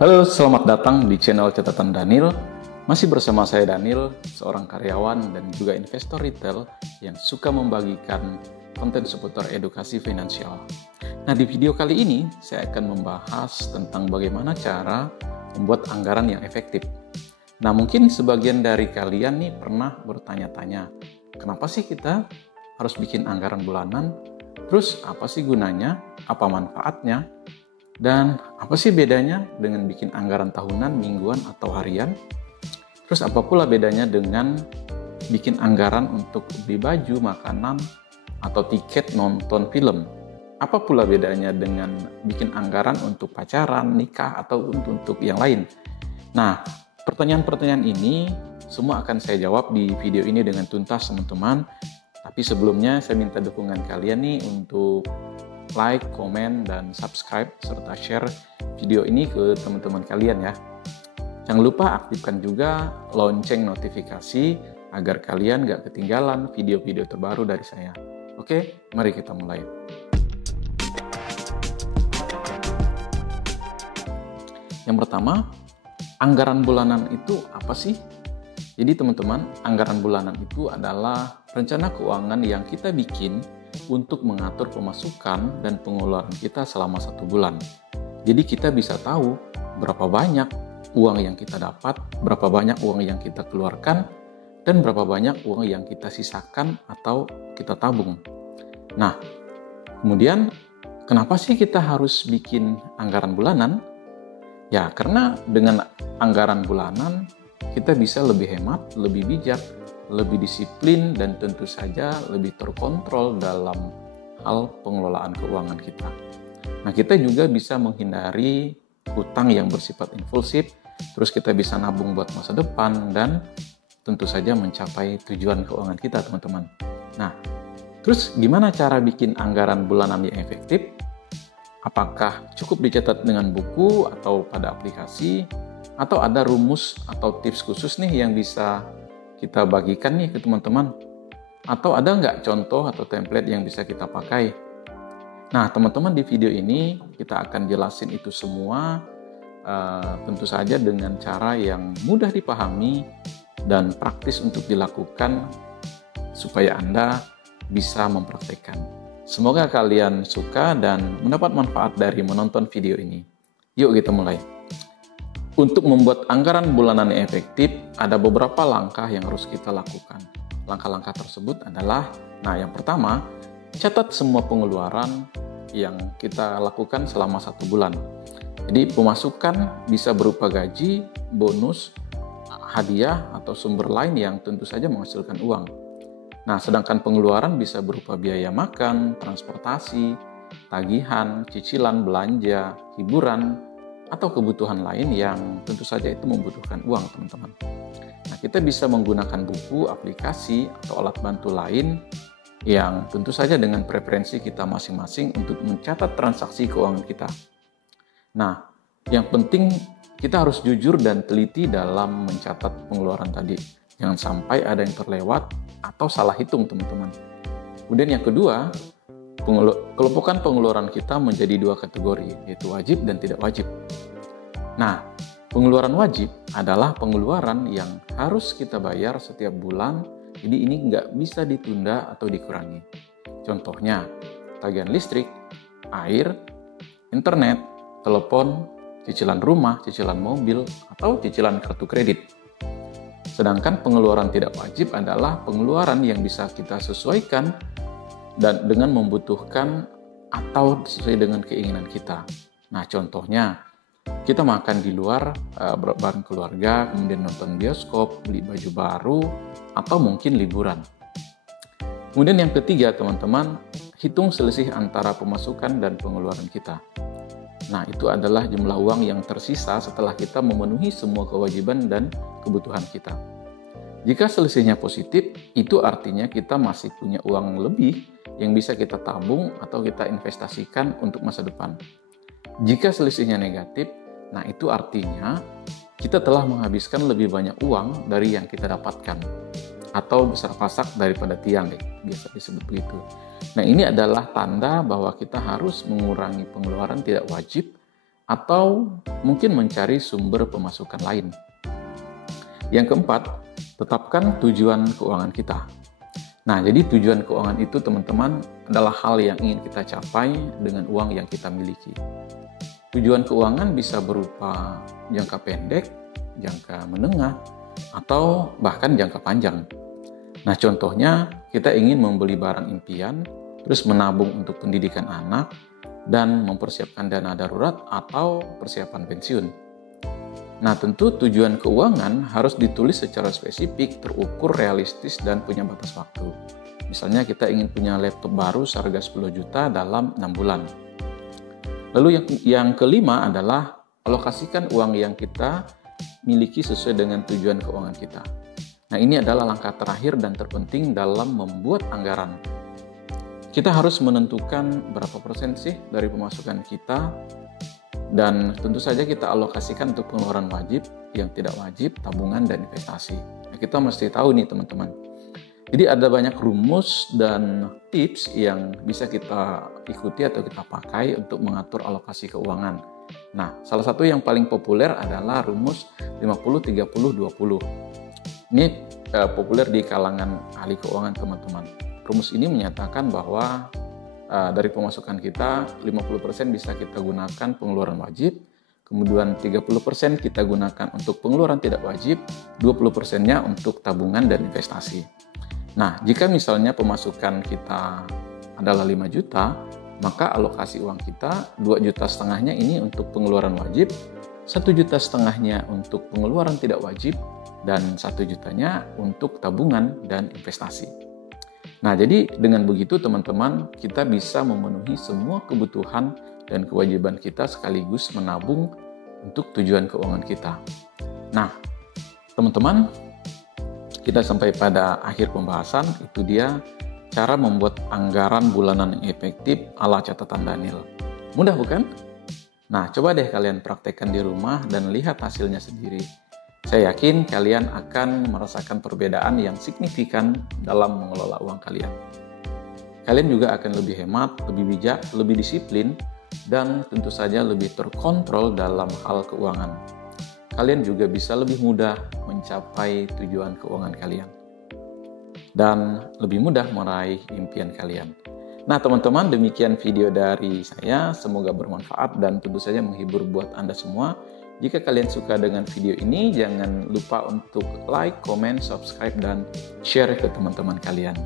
Halo, selamat datang di channel Catatan Daniel. Masih bersama saya Daniel, seorang karyawan dan juga investor retail yang suka membagikan konten seputar edukasi finansial. Nah, di video kali ini saya akan membahas tentang bagaimana cara membuat anggaran yang efektif. Nah, mungkin sebagian dari kalian nih pernah bertanya-tanya, kenapa sih kita harus bikin anggaran bulanan? Terus apa sih gunanya? Apa manfaatnya? Dan apa sih bedanya dengan bikin anggaran tahunan, mingguan, atau harian? Terus apa pula bedanya dengan bikin anggaran untuk beli baju, makanan, atau tiket nonton film? Apa pula bedanya dengan bikin anggaran untuk pacaran, nikah, atau untuk yang lain? Nah, pertanyaan-pertanyaan ini semua akan saya jawab di video ini dengan tuntas, teman-teman. Tapi sebelumnya saya minta dukungan kalian nih untuk like, komen, dan subscribe, serta share video ini ke teman-teman kalian ya. Jangan lupa aktifkan juga lonceng notifikasi agar kalian gak ketinggalan video-video terbaru dari saya. Oke, mari kita mulai. Yang pertama, anggaran bulanan itu apa sih? Jadi teman-teman, anggaran bulanan itu adalah rencana keuangan yang kita bikin untuk mengatur pemasukan dan pengeluaran kita selama 1 bulan. Jadi kita bisa tahu berapa banyak uang yang kita dapat, berapa banyak uang yang kita keluarkan, dan berapa banyak uang yang kita sisakan atau kita tabung. Nah, kemudian kenapa sih kita harus bikin anggaran bulanan? Ya, karena dengan anggaran bulanan kita bisa lebih hemat, lebih bijak, lebih disiplin, dan tentu saja lebih terkontrol dalam hal pengelolaan keuangan kita. Nah, kita juga bisa menghindari hutang yang bersifat impulsif, terus kita bisa nabung buat masa depan, dan tentu saja mencapai tujuan keuangan kita, teman-teman. Nah, terus gimana cara bikin anggaran bulanan yang efektif? Apakah cukup dicatat dengan buku atau pada aplikasi? Atau ada rumus atau tips khusus nih yang bisa kita bagikan nih ke teman-teman? Atau ada nggak contoh atau template yang bisa kita pakai? Nah, teman-teman, di video ini kita akan jelasin itu semua tentu saja dengan cara yang mudah dipahami dan praktis untuk dilakukan supaya Anda bisa mempraktekkan. Semoga kalian suka dan mendapat manfaat dari menonton video ini. Yuk kita mulai. Untuk membuat anggaran bulanan yang efektif, ada beberapa langkah yang harus kita lakukan. Langkah-langkah tersebut adalah, yang pertama, catat semua pengeluaran yang kita lakukan selama 1 bulan. Jadi pemasukan bisa berupa gaji, bonus, hadiah, atau sumber lain yang tentu saja menghasilkan uang. Nah, sedangkan pengeluaran bisa berupa biaya makan, transportasi, tagihan, cicilan, belanja, hiburan, atau kebutuhan lain yang tentu saja itu membutuhkan uang, teman-teman. Nah, kita bisa menggunakan buku, aplikasi, atau alat bantu lain yang tentu saja dengan preferensi kita masing-masing untuk mencatat transaksi keuangan kita. Nah, yang penting kita harus jujur dan teliti dalam mencatat pengeluaran tadi. Jangan sampai ada yang terlewat atau salah hitung, teman-teman. Kemudian yang kedua, kelompokan pengeluaran kita menjadi 2 kategori, yaitu wajib dan tidak wajib. Nah, pengeluaran wajib adalah pengeluaran yang harus kita bayar setiap bulan, jadi ini nggak bisa ditunda atau dikurangi. Contohnya, tagihan listrik, air, internet, telepon, cicilan rumah, cicilan mobil, atau cicilan kartu kredit. Sedangkan pengeluaran tidak wajib adalah pengeluaran yang bisa kita sesuaikan dan dengan membutuhkan atau sesuai dengan keinginan kita. Nah, contohnya kita makan di luar bareng keluarga, kemudian nonton bioskop, beli baju baru, atau mungkin liburan. Kemudian yang ketiga, teman-teman, hitung selisih antara pemasukan dan pengeluaran kita. Nah, itu adalah jumlah uang yang tersisa setelah kita memenuhi semua kewajiban dan kebutuhan kita. Jika selisihnya positif, itu artinya kita masih punya uang lebih yang bisa kita tabung atau kita investasikan untuk masa depan. Jika selisihnya negatif, nah itu artinya kita telah menghabiskan lebih banyak uang dari yang kita dapatkan. Atau besar pasak daripada tiang, biasa disebut begitu. Nah, ini adalah tanda bahwa kita harus mengurangi pengeluaran tidak wajib atau mungkin mencari sumber pemasukan lain. Yang keempat, tetapkan tujuan keuangan kita. Nah, jadi tujuan keuangan itu teman-teman adalah hal yang ingin kita capai dengan uang yang kita miliki. Tujuan keuangan bisa berupa jangka pendek, jangka menengah, atau bahkan jangka panjang. Nah, contohnya kita ingin membeli barang impian, terus menabung untuk pendidikan anak, dan mempersiapkan dana darurat atau persiapan pensiun. Nah, tentu tujuan keuangan harus ditulis secara spesifik, terukur, realistis, dan punya batas waktu. Misalnya kita ingin punya laptop baru seharga 10 juta dalam 6 bulan. Lalu yang kelima adalah alokasikan uang yang kita miliki sesuai dengan tujuan keuangan kita. Nah, ini adalah langkah terakhir dan terpenting dalam membuat anggaran. Kita harus menentukan berapa persen sih dari pemasukan kita, dan tentu saja kita alokasikan untuk pengeluaran wajib, yang tidak wajib, tabungan, dan investasi. Nah, kita mesti tahu nih teman-teman. Jadi ada banyak rumus dan tips yang bisa kita ikuti atau kita pakai untuk mengatur alokasi keuangan. Nah, salah satu yang paling populer adalah rumus 50-30-20. Ini populer di kalangan ahli keuangan teman-teman. Rumus ini menyatakan bahwa dari pemasukan kita, 50% bisa kita gunakan pengeluaran wajib, kemudian 30% kita gunakan untuk pengeluaran tidak wajib, 20%-nya untuk tabungan dan investasi. Nah, jika misalnya pemasukan kita adalah 5 juta, maka alokasi uang kita 2,5 juta ini untuk pengeluaran wajib, 1,5 juta untuk pengeluaran tidak wajib, dan 1 jutanya untuk tabungan dan investasi. Nah, jadi dengan begitu teman-teman, kita bisa memenuhi semua kebutuhan dan kewajiban kita sekaligus menabung untuk tujuan keuangan kita. Nah, teman-teman, kita sampai pada akhir pembahasan. Itu dia cara membuat anggaran bulanan yang efektif ala catatan Daniel. Mudah bukan? Nah, coba deh kalian praktekkan di rumah dan lihat hasilnya sendiri. Saya yakin kalian akan merasakan perbedaan yang signifikan dalam mengelola uang kalian. Kalian juga akan lebih hemat, lebih bijak, lebih disiplin, dan tentu saja lebih terkontrol dalam hal keuangan. Kalian juga bisa lebih mudah mencapai tujuan keuangan kalian. Dan lebih mudah meraih impian kalian. Nah teman-teman, demikian video dari saya. Semoga bermanfaat dan tentu saja menghibur buat Anda semua. Jika kalian suka dengan video ini, jangan lupa untuk like, comment, subscribe, dan share ke teman-teman kalian.